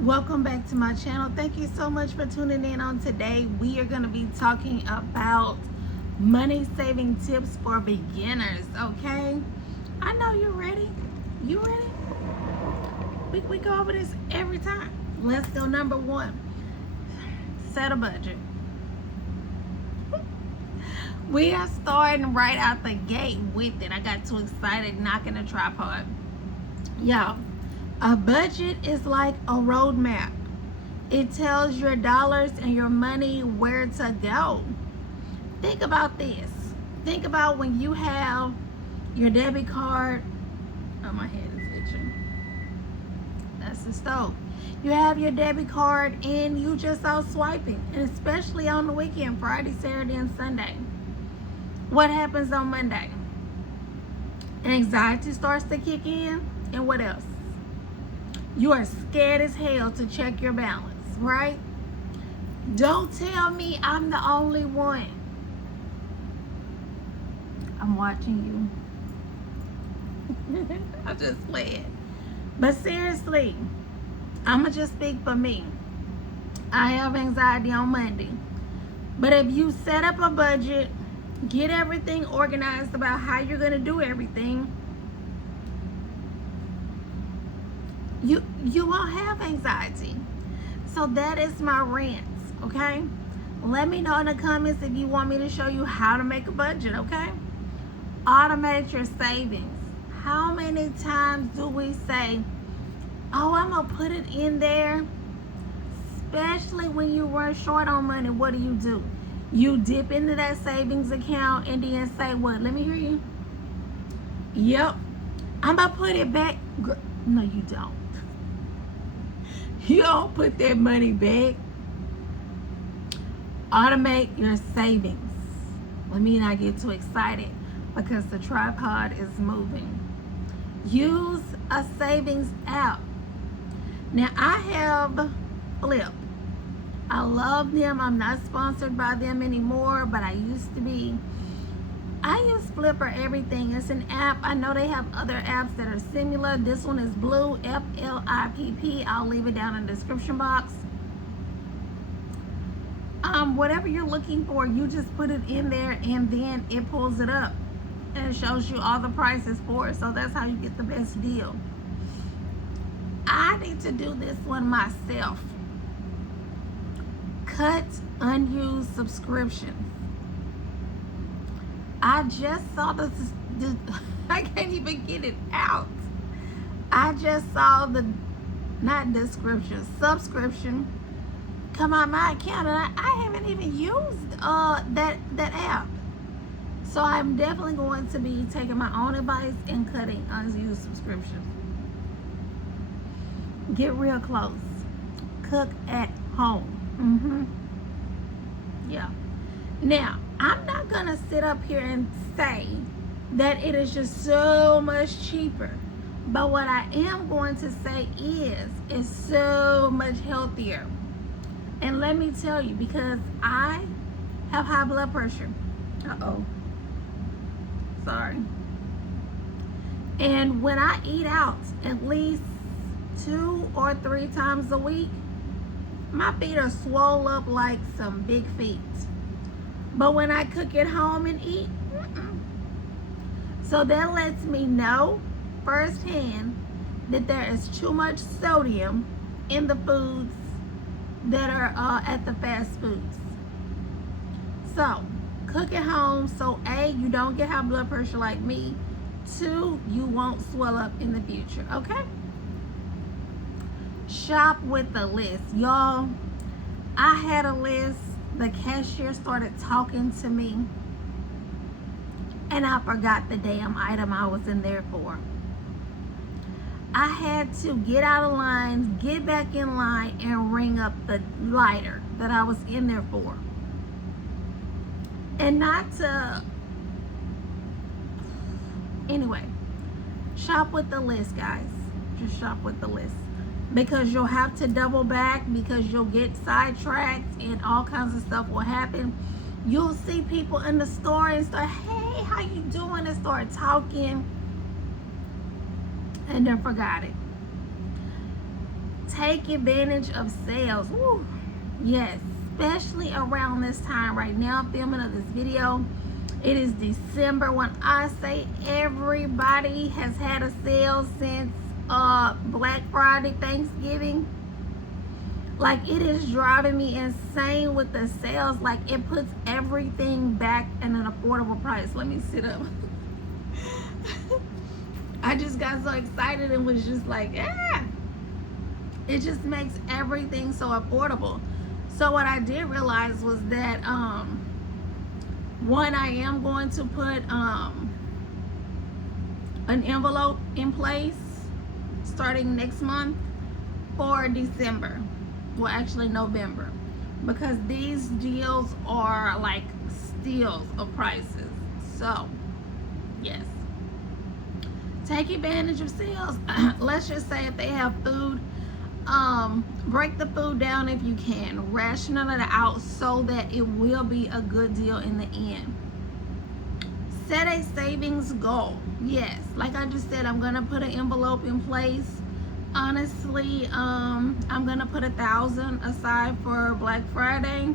Welcome back to my channel. Thank you so much for tuning in on today. We are going to be talking about money saving tips for beginners, okay? I know you're ready. You ready? We go over this every time. Let's go. Number one, set a budget. We are starting right out the gate with it. I got too excited knocking the tripod. Y'all, a budget is like a roadmap. It tells your dollars and your money where to go. Think about this. Think about when you have your debit card. Oh, my head is itching. That's the stove. You have your debit card and you just out swiping, and especially on the weekend, Friday, Saturday, and Sunday. What happens on Monday? Anxiety starts to kick in, and what else? You are scared as hell to check your balance, right? Don't tell me I'm the only one. I'm watching you. I just played. But seriously, I'ma just speak for me. I have anxiety on Monday. But if you set up a budget, get everything organized about how you're gonna do everything, you won't have anxiety. So that is my rant, okay? Let me know in the comments if you want me to show you how to make a budget, okay? Automate your savings. How many times do we say, oh, I'm gonna put it in there? Especially when you run short on money, what do? You dip into that savings account and then say, what? Let me hear you. Yep, I'm gonna put it back. No, you don't. You don't put that money back. Automate your savings. Let me not get too excited because the tripod is moving. Use a savings app. Now, I have Flip. I love them. I'm not sponsored by them anymore, but I used to be. I use Flip for everything. It's an app. I know they have other apps that are similar. This one is blue, F-L-I-P-P. I'll leave it down in the description box. Whatever you're looking for, you just put it in there and then it pulls it up and it shows you all the prices for it. So that's how you get the best deal. I need to do this one myself. Cut unused subscriptions. I just saw this I can't even get it out. I just saw the subscription come on my account, and I haven't even used that app. So I'm definitely going to be taking my own advice and cutting unused subscriptions. Get real close. Cook at home. Yeah. Now, I'm not gonna sit up here and say that it is just so much cheaper, but what I am going to say is it's so much healthier. And let me tell you, because I have high blood pressure. Sorry. And when I eat out at least 2 or 3 times a week, my feet are swole up like some big feet. But when I cook at home and eat, So that lets me know firsthand that there is too much sodium in the foods that are at the fast foods. So cook at home so A, you don't get high blood pressure like me. 2, you won't swell up in the future, okay? Shop with the list. Y'all, I had a list. The cashier started talking to me and I forgot the damn item I was in there for. I had to get out of line, get back in line, and ring up the lighter that I was in there for. And not to... Anyway, shop with the list, guys. Just shop with the list. Because you'll have to double back, because you'll get sidetracked and all kinds of stuff will happen. You'll see people in the store and start, hey, how you doing? And start talking and then forgot it. Take advantage of sales. Woo. Yes, especially around this time right now, filming of this video. It is December. When I say everybody has had a sale since Black Friday, Thanksgiving, like, it is driving me insane with the sales. Like, it puts everything back in an affordable price. Let me sit up. I just got so excited and was just like, ah. It just makes everything so affordable. So what I did realize was that one, I am going to put an envelope in place starting next month for December. Well, actually November, because these deals are like steals of prices. So yes, take advantage of sales. Let's just say if they have food, break the food down if you can, ration it out so that it will be a good deal in the end. Set a savings goal. Yes, like I just said, I'm gonna put an envelope in place. Honestly, I'm gonna put $1,000 aside for Black Friday.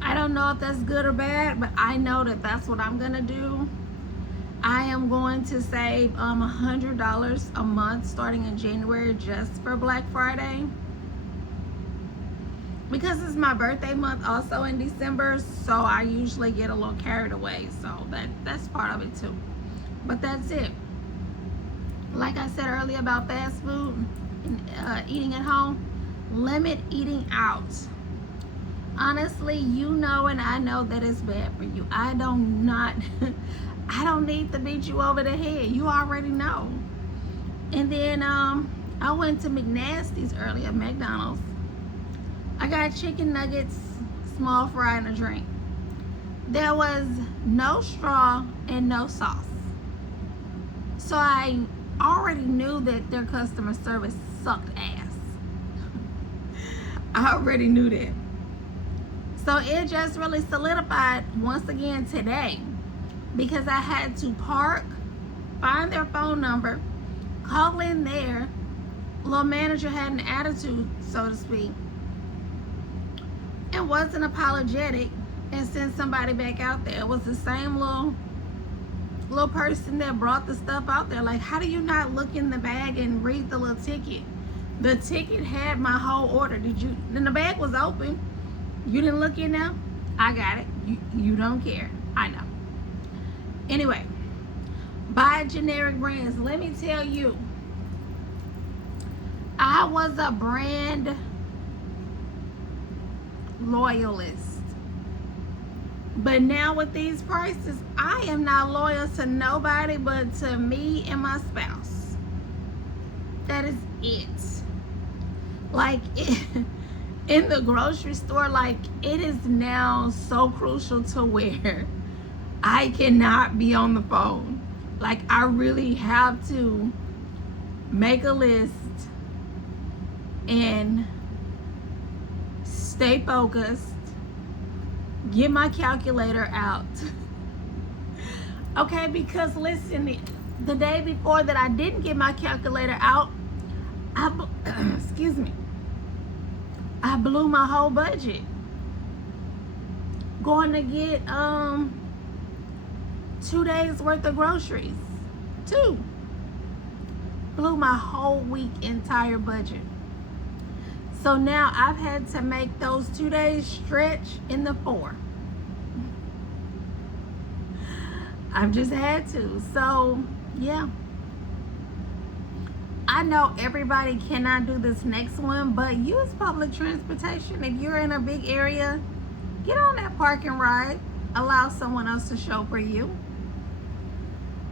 I don't know if that's good or bad, but I know that that's what I'm gonna do. I am going to save $100 a month starting in January just for Black Friday, because it's my birthday month also in December, so I usually get a little carried away. So that's part of it too. But that's it. Like I said earlier about fast food and eating at home, limit eating out. Honestly, you know and I know that it's bad for you. I don't need to beat you over the head. You already know. And then I went to McNasty's earlier, McDonald's. I got chicken nuggets, small fry, and a drink. There was no straw and no sauce. So I already knew that their customer service sucked ass. I already knew that. So it just really solidified once again today, because I had to park, find their phone number, call in there. Little manager had an attitude, so to speak, and wasn't apologetic, and sent somebody back out there. It was the same little person that brought the stuff out there. Like, how do you not look in the bag and read the little ticket? The ticket had my whole order. Then the bag was open. You didn't look in there? I got it. You don't care. I know. Anyway, buy generic brands. Let me tell you, I was a brand loyalist. But now with these prices, I am not loyal to nobody but to me and my spouse. That is it. Like, in the grocery store, like, it is now so crucial to where I cannot be on the phone. Like, I really have to make a list and stay focused. Get my calculator out. Okay, because listen, the day before that I didn't get my calculator out, excuse me, I blew my whole budget going to get 2 days worth of groceries. Blew my whole week entire budget. So now I've had to make those 2 days stretch in the 4. I've just had to. So yeah, I know everybody cannot do this next one, but use public transportation. If you're in a big area, get on that park and ride. Allow someone else to chauffeur you.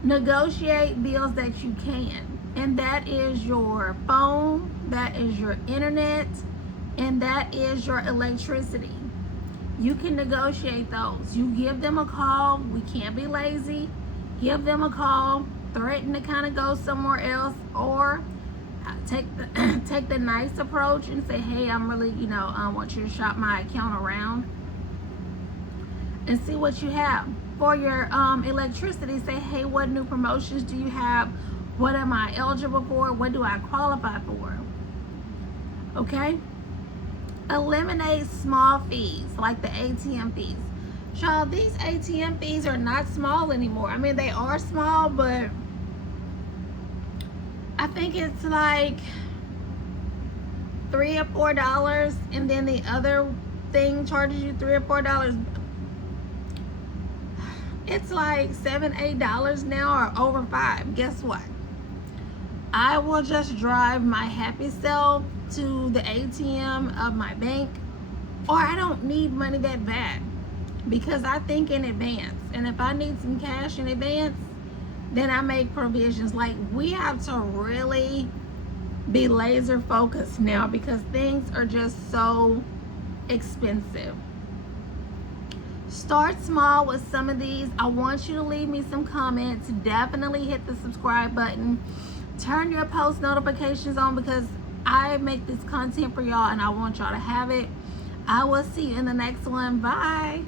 Negotiate bills that you can. And that is your phone, that is your internet, and that is your electricity. You can negotiate those. You give them a call. We can't be lazy. Give them a call. Threaten to kind of go somewhere else, or take the nice approach and say, hey, I'm really, I want you to shop my account around and see what you have. For your electricity, say, hey, what new promotions do you have? What am I eligible for? What do I qualify for? Okay? Eliminate small fees like the ATM fees. Child, these ATM fees are not small anymore. I mean, they are small, but I think it's like $3 or $4, and then the other thing charges you $3 or $4. It's like $7, $8 now, or over $5. Guess what? I will just drive my happy self to the ATM of my bank, or I don't need money that bad because I think in advance. And if I need some cash in advance, then I make provisions. Like, we have to really be laser focused now because things are just so expensive. Start small with some of these. I want you to leave me some comments. Definitely hit the subscribe button. Turn your post notifications on because I make this content for y'all and I want y'all to have it. I will see you in the next one. Bye.